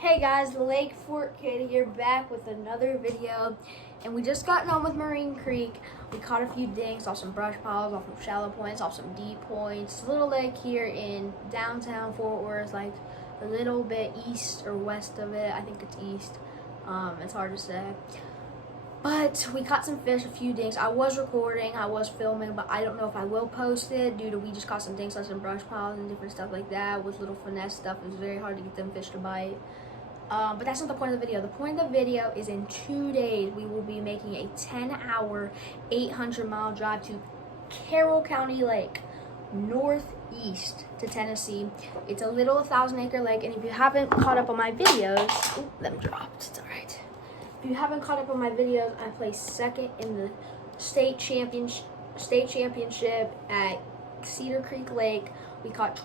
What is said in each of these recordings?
Hey guys, Lake Fort Kid here, back with another video, and we just got done with Marine Creek. We caught a few dinks off some brush piles, off some shallow points, off some deep points. Little lake here in downtown Fort Worth, like a little bit east or west of it. I think it's east. It's hard to say. But we caught some fish, a few dinks. I was recording, I was filming, but I don't know if I will post it due to we just caught some dinks on some brush piles and different stuff like that with little finesse stuff. It was very hard to get them fish to bite. But that's not the point of the video. The point of the video is in 2 days, we will be making a 10-hour, 800-mile drive to Carroll County Lake, northeast to Tennessee. It's a little 1,000-acre lake, and if you haven't caught up on my videos, them dropped, it's all right. If you haven't caught up on my videos, I placed second in the state championship at Cedar Creek Lake. We caught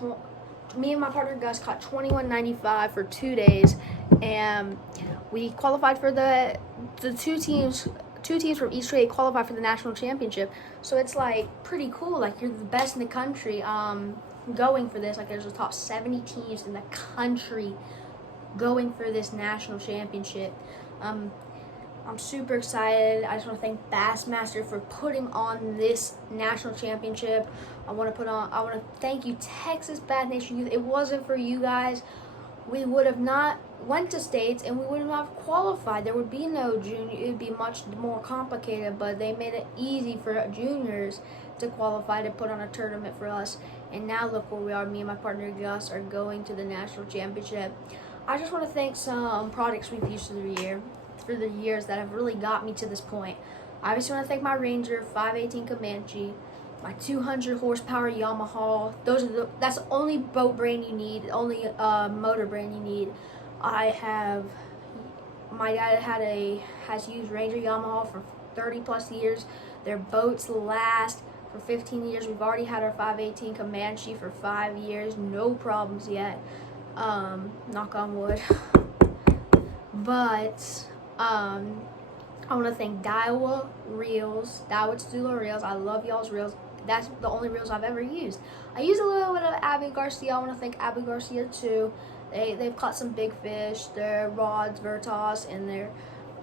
me and my partner Gus caught 21.95 for 2 days, and we qualified for the two teams from each state qualified for the national championship. So it's like pretty cool. Like, you're the best in the country going for this. Like, there's the top 70 teams in the country going for this national championship. I'm super excited. I just want to thank Bassmaster for putting on this national championship. I want to thank you, Texas Bass Nation Youth. It wasn't for you guys, we would have not went to states and we would have not qualified. There would be no junior. It would be much more complicated, but they made it easy for juniors to qualify to put on a tournament for us. And now look where we are. Me and my partner Gus are going to the national championship. I just want to thank some products we've used through the years that have really got me to this point. I obviously want to thank my Ranger 518 Comanche, my 200 horsepower Yamaha. That's the only boat brand you need, only motor brand you need. My dad has used Ranger Yamaha for 30 plus years. Their boats last for 15 years. We've already had our 518 Comanche for 5 years, no problems yet. Knock on wood. But I want to thank Daiwa Reels, Daiwa Tsula Reels. I love y'all's reels. That's the only reels I've ever used. I use a little bit of Abu Garcia. I want to thank Abu Garcia too. They've caught some big fish. Their rods, Vertas, and their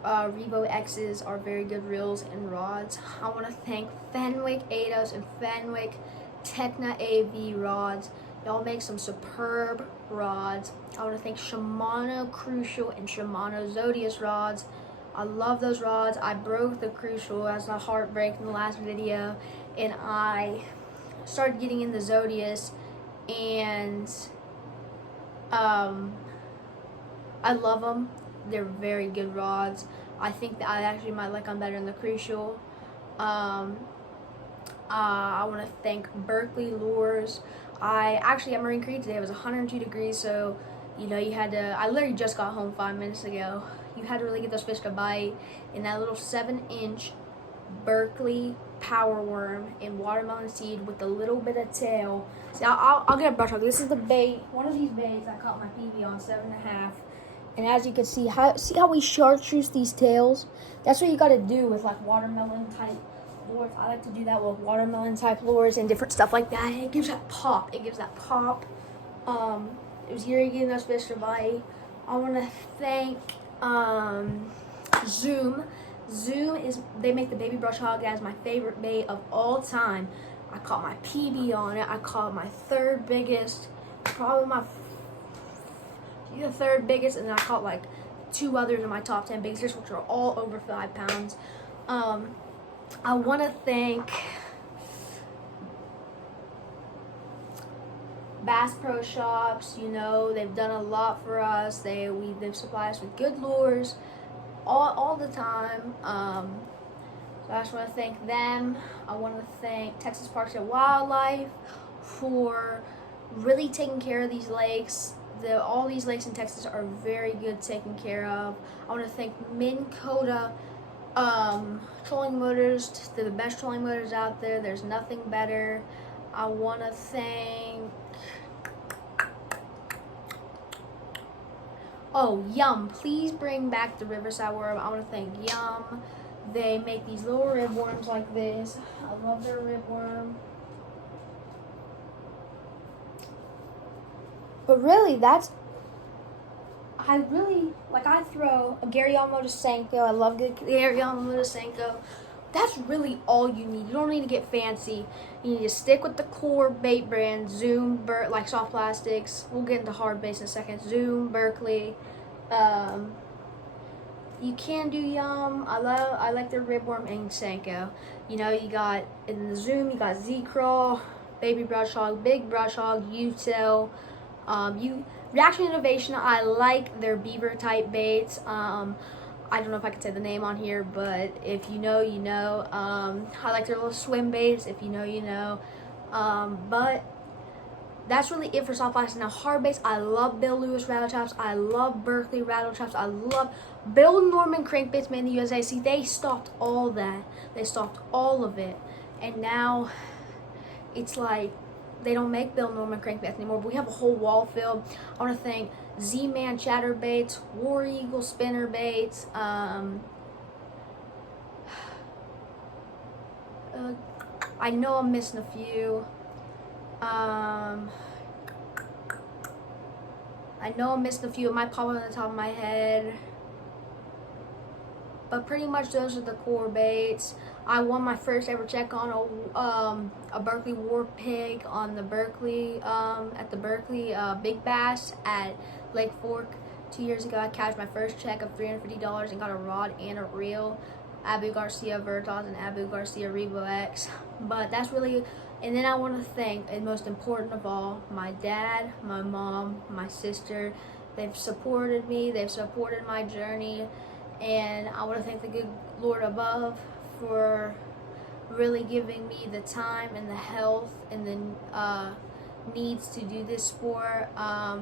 Revo X's are very good reels and rods. I want to thank Fenwick Eidos and Fenwick Techna AV rods. Y'all make some superb rods. I want to thank Shimano Crucial and Shimano Zodius rods. I love those rods. I broke the Crucial as a heartbreak in the last video, and I started getting in the Zodius, and I love them. They're very good rods. I think that I actually might like them better than the Crucial. I want to thank Berkeley Lures. At Marine Creek today, it was 102 degrees, so you know, I literally just got home 5 minutes ago. You had to really get those fish to bite. In that little 7-inch Berkeley Power Worm in watermelon seed with a little bit of tail. See, I'll get a brush hog. This is the bait, one of these baits I caught my PB on, 7.5. And as you can see how we chartreuse these tails? That's what you got to do with like watermelon type lures. I like to do that with watermelon type lures and different stuff like that. It gives that pop. It was here getting those fish to bite. I want to thank Zoom. They make the baby brush hog. That is my favorite bait of all time. I caught my PB on it. I caught my third biggest, the third biggest, and then I caught like 2 others in my top 10 biggest fish, which are all over 5 pounds. I want to thank Bass Pro Shops. You know, they've done a lot for us. They've supplied us with good lures all the time. So I just want to thank them. I want to thank Texas Parks and Wildlife for really taking care of these lakes. All these lakes in Texas are very good taken care of. I want to thank Minn Kota trolling motors. They're the best trolling motors out there. There's nothing better. I want to thank Yum. Please bring back the Riverside Worm. I want to thank Yum. They make these little rib worms like this. I love their rib worm. But really, I really, like, I throw a Gary Motosenko. I love Gary Motosenko. That's really all you need. You don't need to get fancy. You need to stick with the core bait brand, Zoom, like Soft Plastics. We'll get into hard baits in a second. Zoom, Berkley. You can do Yum. I like their Ribworm and Senko. You know, you got in the Zoom, you got Z-Crawl, Baby Brush Hog, Big Brush Hog, Util. Reaction Innovation, I like their beaver type baits. I don't know if I can say the name on here, but if you know, you know. I like their little swim baits. If you know, you know. But that's really it for soft plastic. Now, hard baits, I love Bill Lewis rattle traps. I love Berkley rattle traps. I love Bill Norman crankbaits made in the USA. See, they stopped all that. They stopped all of it. And now it's like they don't make Bill Norman crankbaits anymore. But we have a whole wall filled. I want to thank Z-Man chatterbaits, War Eagle spinner baits. I know I'm missing a few. I know I'm missing a few. It might pop on the top of my head. But pretty much those are the core baits. I won my first ever check on a Berkley War Pig on the Berkley, at the Berkley Big Bass at Lake Fork 2 years ago. I cashed my first check of $350 and got a rod and a reel. Abu Garcia Veritas and Abu Garcia Revo X. But that's really, and then I want to thank, and most important of all, my dad, my mom, my sister. They've supported me. They've supported my journey. And I want to thank the good Lord above for really giving me the time and the health and the needs to do this sport. I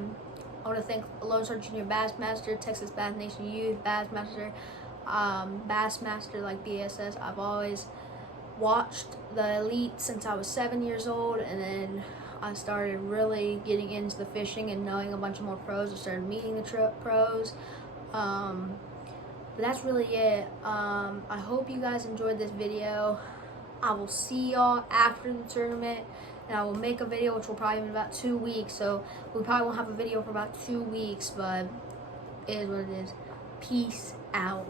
want to thank Lone Star Junior Bassmaster, Texas Bass Nation Youth Bassmaster, Bassmaster like BSS. I've always watched the elite since I was 7 years old, and then I started really getting into the fishing and knowing a bunch of more pros. I started meeting the pros. But that's really it. I hope you guys enjoyed this video. I will see y'all after the tournament, and I will make a video, which will probably be in about 2 weeks. So we probably won't have a video for about 2 weeks, but it is what it is. Peace out.